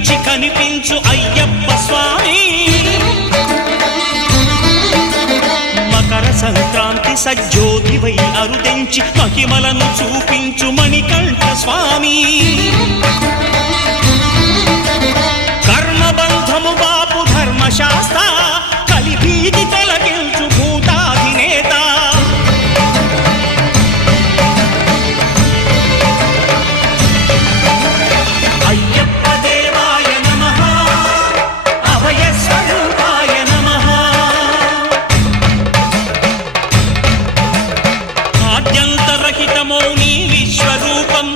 కనిపించి కనిపించు అయ్యప్ప స్వామి. మకర సంక్రాంతి సజ్జోతివై అరుదెంచి మహిమలను చూపించు మణికంఠ స్వామి. కర్మబంధము బాపు ధర్మశాస్త్ర కలిభీతి తొలగించు భూతాధినేత. అయ్యప్ప దేవాయ నమః, అభయ స్వరూపాయ నమః. ఆద్యంతరహితమౌ నీ విశ్వరూపం